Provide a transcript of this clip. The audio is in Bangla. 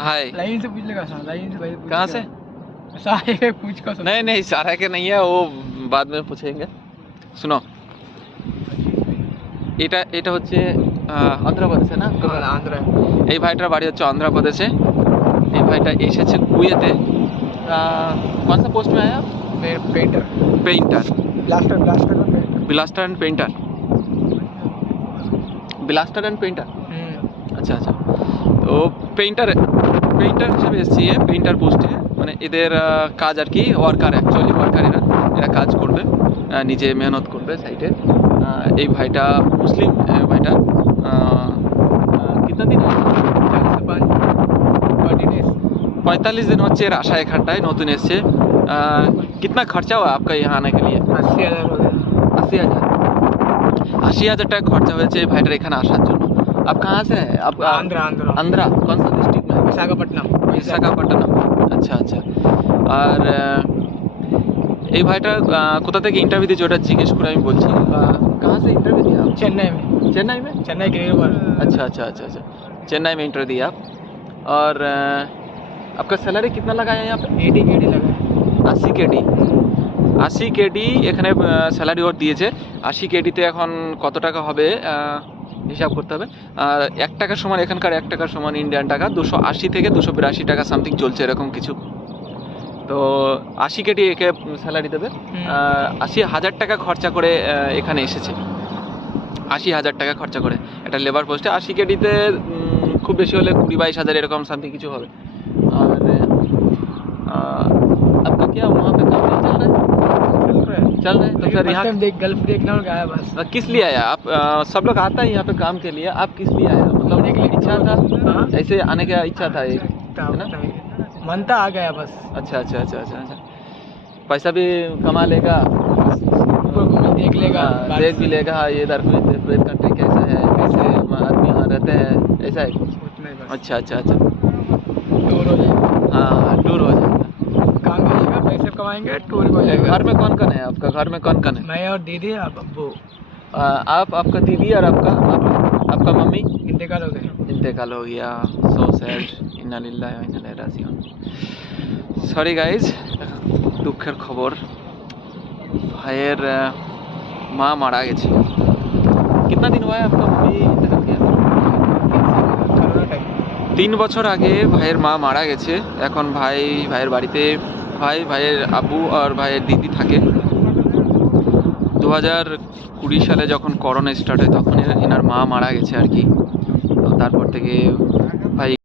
हाय लाइन से पूछ लेगा सर लाइन से भाई पूछ कहाँ लेगा। सारे पूछ को सर नहीं नहीं सारा के नहीं है वो बाद में पूछेंगे শুনো এটা এটা হচ্ছে আহ, অন্ধ্রপ্রদেশে না हाँ, आंध्र এই ভাইটার বাড়ি হচ্ছে অন্ধ্রপ্রদেশে এই ভাইটা এসেছে কুয়েতে কোন সা পোস্ট में आया पेंटर पेंटर ब्लास्टर ब्लास्टर और painter blaster and painter blaster and painter আচ্ছা আচ্ছা তো পেইন্টার পেইন্টার হিসেবে এসেছি এ পেইন্টার পোস্টে মানে এদের আহ, কাজ আর কি ওয়ার্কার অ্যাকচুয়ালি ওয়ার্কার এরা এরা কাজ করবে আহ, নিজে মেহনত করবে সাইটে এই ভাইটা মুসলিম আহ, ভাইটা কিতনা দিন পঁয়তাল্লিশ দিন হচ্ছে এর আশা এখানটায় নতুন এসছে আহ, কিতনা খরচা हुआ आपका यहाँ आने के लिए अस्सी हजार हो गया আশি হাজার আশি হাজার টাকা খরচা হয়েছে এই ভাইটার এখানে আসার জন্য आप कहाँ से हैं आप आंध्र आंध्र आंध्रा कौन सा डिस्ट्रिक्ट में है? विशाखापट्टनम বিশাখাপট্টনম আচ্ছা আচ্ছা আর আহ, এই ভাইটা আহ, কোথা থেকে ইন্টারভিউ দিয়েছে ওটা জিজ্ঞেস করে আমি বলছি कहाँ से इंटरव्यू दिया आप? चेन्नई में चेन्नई में चेन्नई गिरिवर अच्छा अच्छा अच्छा अच्छा चेन्नई में इंटरव्यू दिया आप और अह, आपका सैलरी कितना लगा है यहाँ पे एटी के डी लगा है আশি কেডি আশি কেডি এখানে স্যালারি ওর দিয়েছে আশি কেডিতে এখন কত টাকা হবে আহ, হিসাব করতে হবে। আর এক টাকার সমান এখানকার এক টাকার সমান ইন্ডিয়ান টাকা দুশো আশি থেকে দুশো বিরাশি টাকা সামথিং চলছে এরকম কিছু। তো আশি কেটি একে স্যালারি দেবে। আশি হাজার টাকা খরচা করে এখানে এসেছে। আশি হাজার টাকা খরচা করে একটা লেবার পোস্টে আশি উম, খুব বেশি হলে কুড়ি বাইশ হাজার এরকম সামথিং কিছু হবে। আর আহ, चल रहा है? है तो फिर यहाँ देख गल्फ देखना और गया बस। किस लिए आया? आप सब लोग आता है यहाँ पे काम के लिए? आप किस लिए आया मतलब के लिए। इच्छा था? हाँ। ऐसे आने का इच्छा था एक मन तो आ गया बस। अच्छा अच्छा अच्छा अच्छा अच्छा। पैसा भी कमा लेगा? देख लेगा हाँ, देख भी लेगा। हाँ, ये इधर कंट्री कैसा है कैसे आदमी यहाँ रहते हैं ऐसा है? ही अच्छा अच्छा अच्छा। टूर हो जाएगा। हाँ टूर हो जाएगा। काम हो जाएगा पैसे कमाएंगे टूर हो जाएगा घर में कौन कौन है आपका घर में कौन कौन है मैं और दीदी आप अब्बू अ, आप आपका दीदी और आपका आप, आपका मम्मी इंतकाल हो गए इंतकाल हो गया सो सैड ইন্না লিল্লাহি ওয়া ইন্না ইলাইহি রাজিউন সরি গাইজ দুঃখের খবর ভাইয়ের আহ, মা মারা গেছে কিতনা দিন हुआ है आपका मम्मी इंतकाल किया कोरोना टाइम তিন বছর আগে ভাইয়ের মা মারা গেছে এখন ভাই ভাইয়ের বাড়িতে ভাই, ভাইয়ের আব্বু আর ভাইয়ের দিদি থাকে। দু হাজার কুড়ি সালে যখন করোনা স্টার্ট হয়, তখন এনার মা মারা গেছে আর কি। তো তারপর থেকে ভাই